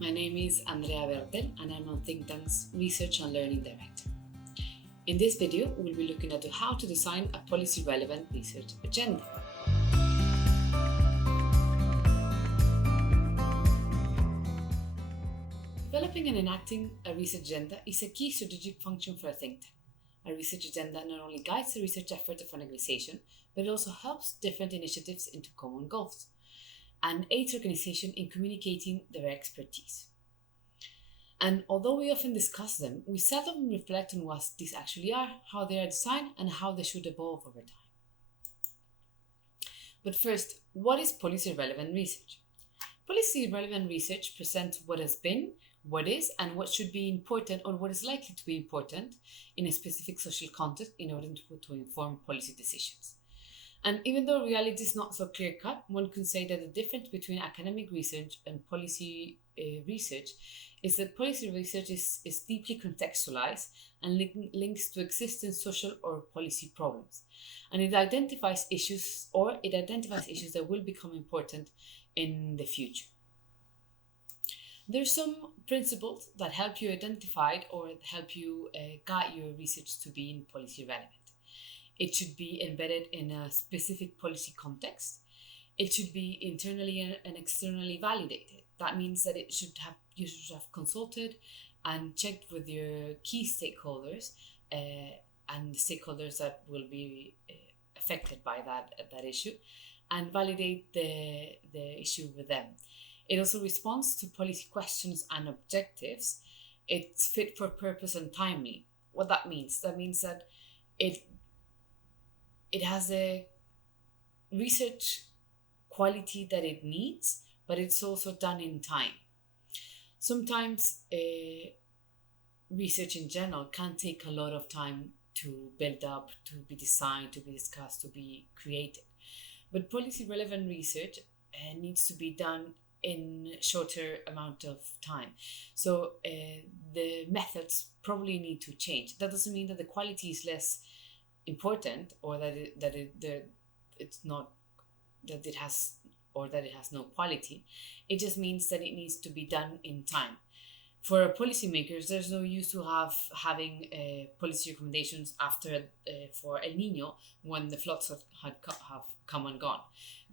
My name is Andrea Baertl and I'm on Thinktankers Research and Learning Director. In this video, we'll be looking at how to design a policy-relevant research agenda. Developing and enacting a research agenda is a key strategic function for a think tank. A research agenda not only guides the research effort of an organization, but it also helps different initiatives into common goals and aids organization in communicating their expertise. And although we often discuss them, we seldom reflect on what these actually are, how they are designed, and how they should evolve over time. But first, what is policy-relevant research? Policy-relevant research presents what has been, what is, and what should be important or what is likely to be important in a specific social context in order to inform policy decisions. And even though reality is not so clear-cut, one can say that the difference between academic research and policy research is that policy research is deeply contextualized and links to existing social or policy problems. And it identifies issues that will become important in the future. There are some principles that help you identify or help you guide your research to be in policy relevant. It should be embedded in a specific policy context. It should be internally and externally validated. That means that you should have consulted and checked with your key stakeholders and the stakeholders that will be affected by that issue, and validate the issue with them. It also responds to policy questions and objectives. It's fit for purpose and timely. What that means? That means that it has a research quality that it needs, but it's also done in time. Sometimes research in general can take a lot of time to build up, to be designed, to be discussed, to be created. But policy-relevant research needs to be done in shorter amount of time. So the methods probably need to change. That doesn't mean that the quality is less important or that it has no quality. It just means that it needs to be done in time. For policymakers, there's no use to having policy recommendations after for El Nino when the floods have come and gone.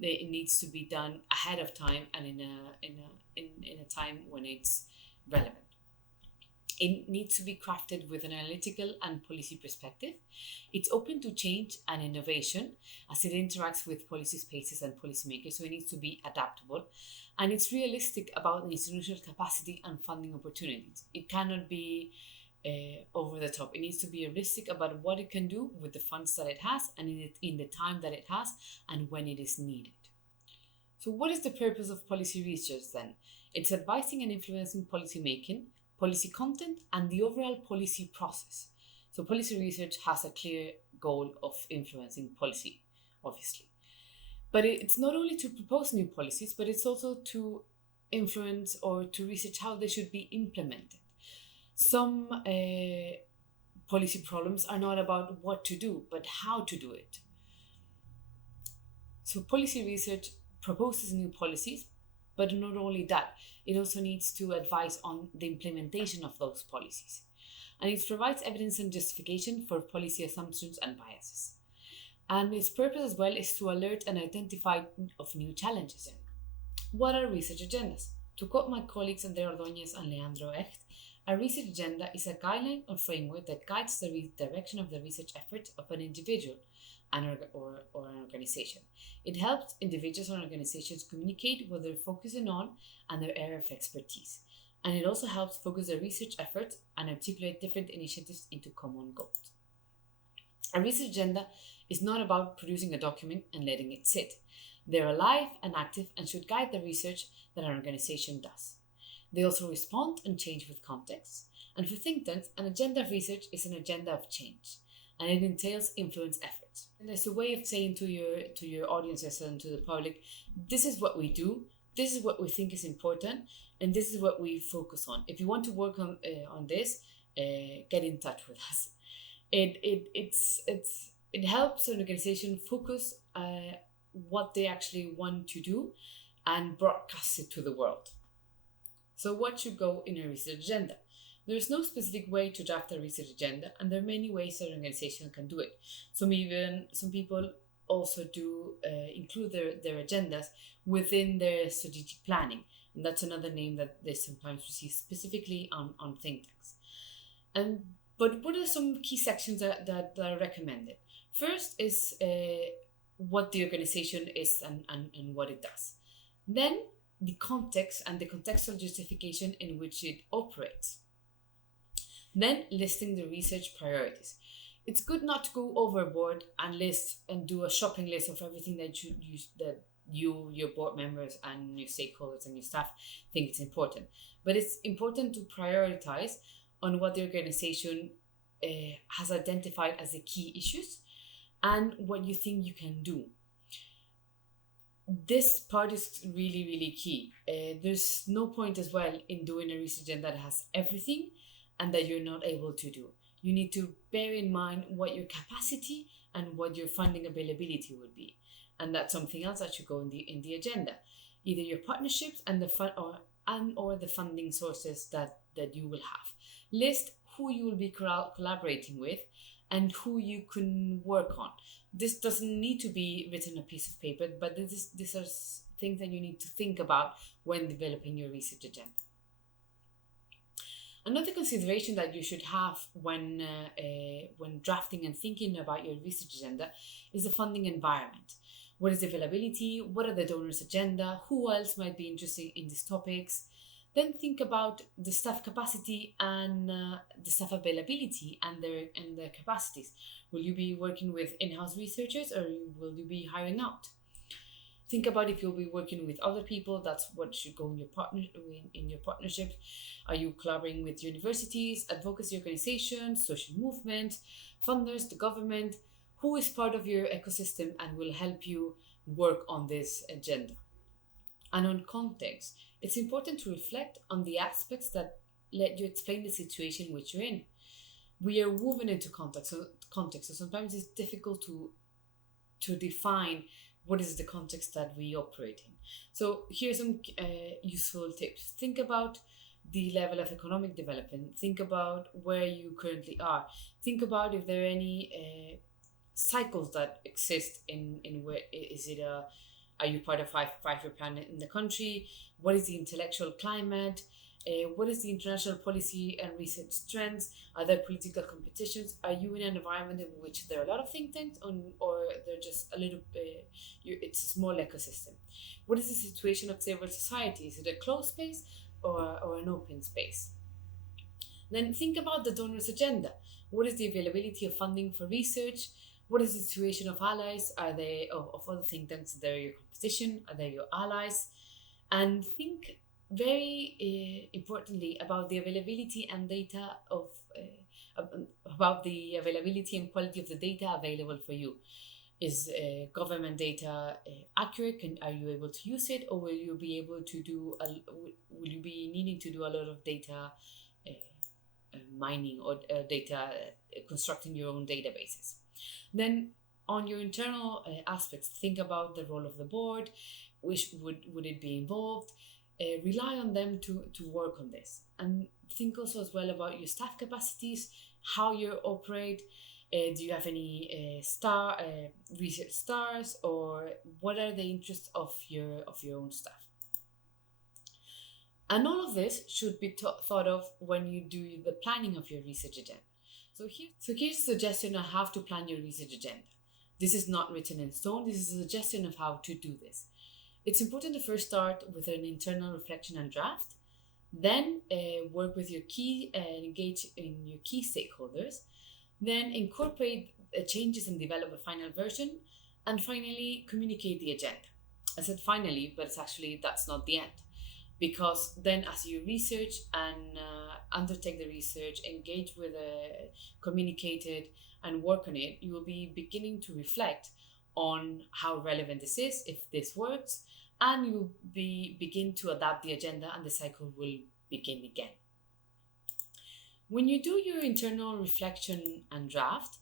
It needs to be done ahead of time and in a time when it's relevant. It needs to be crafted with an analytical and policy perspective. It's open to change and innovation as it interacts with policy spaces and policymakers, so it needs to be adaptable. And it's realistic about the institutional capacity and funding opportunities. It cannot be over the top. It needs to be realistic about what it can do with the funds that it has and in the time that it has and when it is needed. So what is the purpose of policy research then? It's advising and influencing policy making, policy content, and the overall policy process. So policy research has a clear goal of influencing policy, obviously. But it's not only to propose new policies, but it's also to influence or to research how they should be implemented. Some policy problems are not about what to do, but how to do it. So policy research proposes new policies, but not only that, it also needs to advise on the implementation of those policies. And it provides evidence and justification for policy assumptions and biases. And its purpose as well is to alert and identify of new challenges. What are research agendas? To quote my colleagues Andrea Ordóñez and Leandro Echt, a research agenda is a guideline or framework that guides the direction of the research effort of an individual or an organization. It helps individuals and organizations communicate what they're focusing on and their area of expertise. And it also helps focus their research efforts and articulate different initiatives into common goals. A research agenda is not about producing a document and letting it sit. They're alive and active and should guide the research that an organization does. They also respond and change with context. And for think tanks, an agenda of research is an agenda of change, and it entails influence efforts. And there's a way of saying to your audiences and to the public, this is what we do, this is what we think is important, and this is what we focus on. If you want to work on this, get in touch with us. It helps an organization focus what they actually want to do and broadcast it to the world. So what should go in a research agenda? There is no specific way to draft a research agenda, and there are many ways an organization can do it. Some people also do include their agendas within their strategic planning, and that's another name that they sometimes receive specifically on think tanks. But what are some key sections that are recommended? First is what the organization is and what it does. Then the context and the contextual justification in which it operates. Then listing the research priorities. It's good not to go overboard and list and do a shopping list of everything that you, your board members and your stakeholders and your staff think it's important. But it's important to prioritize on what the organization has identified as the key issues and what you think you can do. This part is really, really key. There's no point as well in doing a research agenda that has everything and that you're not able to do. You need to bear in mind what your capacity and what your funding availability would be. And that's something else that should go in the agenda. Either your partnerships and or the funding sources that you will have. List who you will be collaborating with and who you can work on. This doesn't need to be written on a piece of paper, but these are things that you need to think about when developing your research agenda. Another consideration that you should have when drafting and thinking about your research agenda is the funding environment. What is the availability? What are the donors' agenda? Who else might be interested in these topics? Then think about the staff capacity and the staff availability and their capacities. Will you be working with in-house researchers or will you be hiring out? Think about if you'll be working with other people. That's what should go in your partnership. Are you collaborating with universities, advocacy organizations, social movements, funders, the government? Who is part of your ecosystem and will help you work on this agenda? And on context, it's important to reflect on the aspects that let you explain the situation which you're in. We are woven into context, so sometimes it's difficult to define what is the context that we operate in. So here's some useful tips. Think about the level of economic development. Think about where you currently are. Think about if there are any cycles that exist in where is it are you part of five-year plan in the country? What is the intellectual climate? What is the international policy and research trends? Are there political competitions? Are you in an environment in which there are a lot of think tanks or they're just a little it's a small ecosystem? What is the situation of civil society? Is it a closed space or an open space? Then think about the donors' agenda. What is the availability of funding for research? What is the situation of allies? Are they of other think tanks? They're your competition? Are they your allies? And think very importantly about the availability and data of about the availability and quality of the data available for you. Is government data accurate? Are you able to use it, or will you be able to do? Will you be needing to do a lot of data mining or data constructing your own databases? Then on your internal aspects, think about the role of the board. Which would it be involved? Rely on them to work on this, and think also as well about your staff capacities, how you operate. Do you have any research stars, or what are the interests of your own staff? And all of this should be thought of when you do the planning of your research agenda. So here's a suggestion on how to plan your research agenda. This is not written in stone. This is a suggestion of how to do this. It's important to first start with an internal reflection and draft, then work with your engage in your key stakeholders, then incorporate changes and develop a final version, and finally communicate the agenda. I said finally, but that's not the end, because then as you research and undertake the research, engage with communicate it and work on it, you will be beginning to reflect on how relevant this is, if this works, and you begin to adapt the agenda and the cycle will begin again. When you do your internal reflection and draft,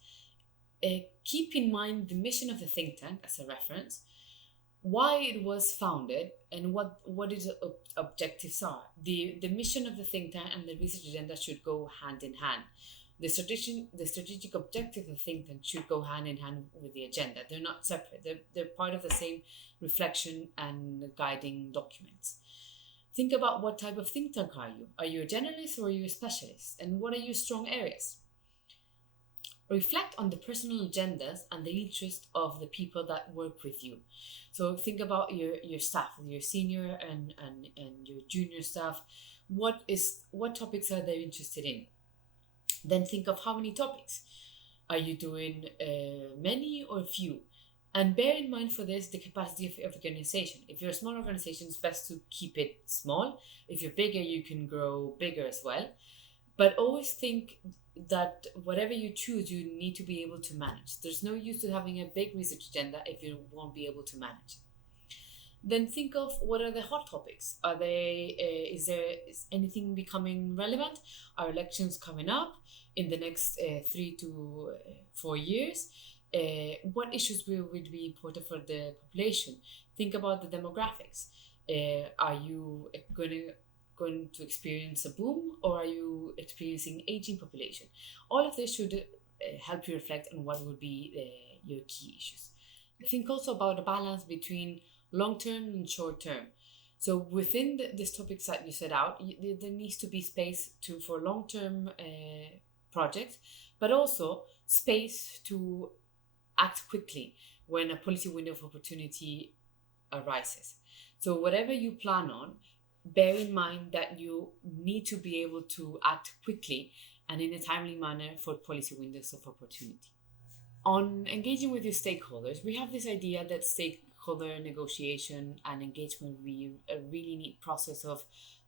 keep in mind the mission of the think tank as a reference. why it was founded, and what its objectives are. The mission of the think tank and the research agenda should go hand in hand. The strategic objective of the think tank should go hand in hand with the agenda. They're not separate. They're part of the same reflection and guiding documents. Think about what type of think tank are you? Are you a generalist or are you a specialist? And what are your strong areas? Reflect on the personal agendas and the interest of the people that work with you. So think about your staff, your senior and your junior staff. What topics are they interested in? Then think of how many topics. Are you doing many or few? And bear in mind for this the capacity of organization. If you're a small organization, it's best to keep it small. If you're bigger, you can grow bigger as well. But always think that whatever you choose, you need to be able to manage. There's no use to having a big research agenda if you won't be able to manage. Then think of what are the hot topics. Are they? Is anything becoming relevant? Are elections coming up in the next 3 to 4 years? What issues would be important for the population? Think about the demographics. Are you going to experience a boom, or are you experiencing aging population? All of this should help you reflect on what would be your key issues. Think also about a balance between long-term and short-term. So within these topics that you set out, there needs to be space for long-term projects, but also space to act quickly when a policy window of opportunity arises. So whatever you plan on, bear in mind that you need to be able to act quickly and in a timely manner for policy windows of opportunity. On engaging with your stakeholders, we have this idea that stakeholder negotiation and engagement will be a really neat process of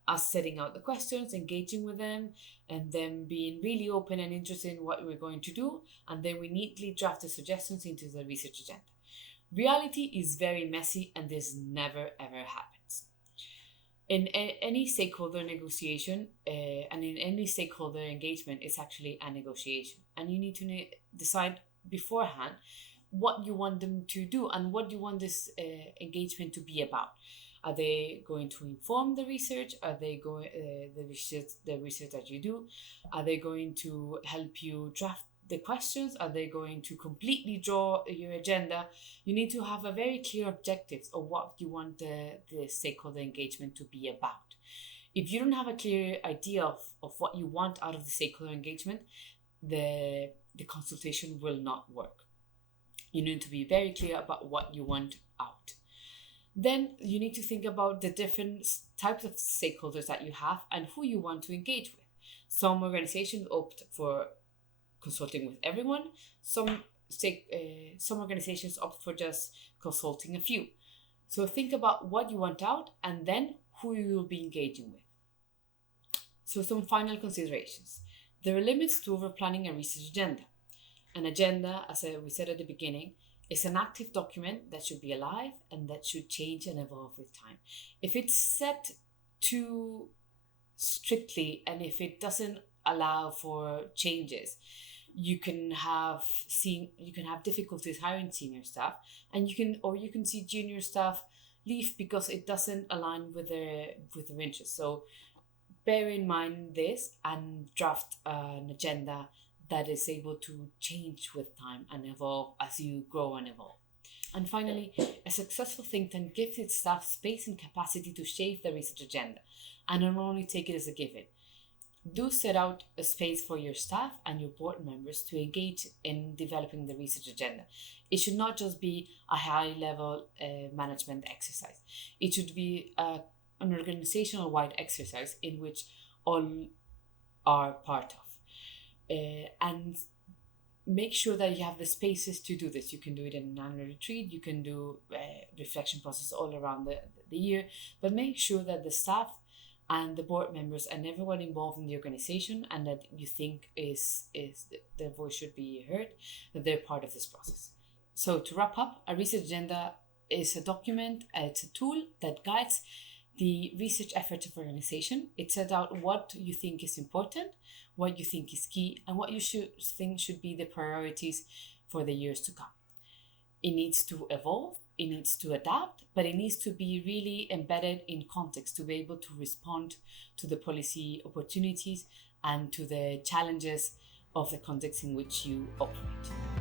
us setting out the questions, engaging with them, and them being really open and interested in what we're going to do, and then we neatly draft the suggestions into the research agenda. Reality is very messy, and this never ever happens. In any stakeholder negotiation and in any stakeholder engagement, it's actually a negotiation, and you need to decide beforehand what you want them to do and what you want this engagement to be about. Are they going to inform the research? Are they going the research that you do? Are they going to help you draft the questions? Are they going to completely draw your agenda? You need to have a very clear objectives of what you want the stakeholder engagement to be about. If you don't have a clear idea of what you want out of the stakeholder engagement, the consultation will not work. You need to be very clear about what you want out. Then you need to think about the different types of stakeholders that you have and who you want to engage with. Some organizations opt for consulting with everyone. Some organizations opt for just consulting a few. So think about what you want out and then who you will be engaging with. So some final considerations. There are limits to over-planning a research agenda. An agenda, as we said at the beginning, is an active document that should be alive and that should change and evolve with time. If it's set too strictly and if it doesn't allow for changes, you can have difficulties hiring senior staff, and you can see junior staff leave because it doesn't align with their interests. So bear in mind this and draft an agenda that is able to change with time and evolve as you grow and evolve. And finally, a successful think tank gives its staff space and capacity to shape the research agenda and not only take it as a given. Do set out a space for your staff and your board members to engage in developing the research agenda. It should not just be a high-level management exercise. It should be an organizational-wide exercise in which all are part of. And make sure that you have the spaces to do this. You can do it in an annual retreat, you can do reflection process all around the year, but make sure that the staff and the board members and everyone involved in the organization and that you think is their voice should be heard, that they're part of this process. So to wrap up, a research agenda is a document, it's a tool that guides the research efforts of organization. It sets out what you think is important, what you think is key, and what you think should be the priorities for the years to come. It needs to evolve it needs to adapt, but it needs to be really embedded in context to be able to respond to the policy opportunities and to the challenges of the context in which you operate.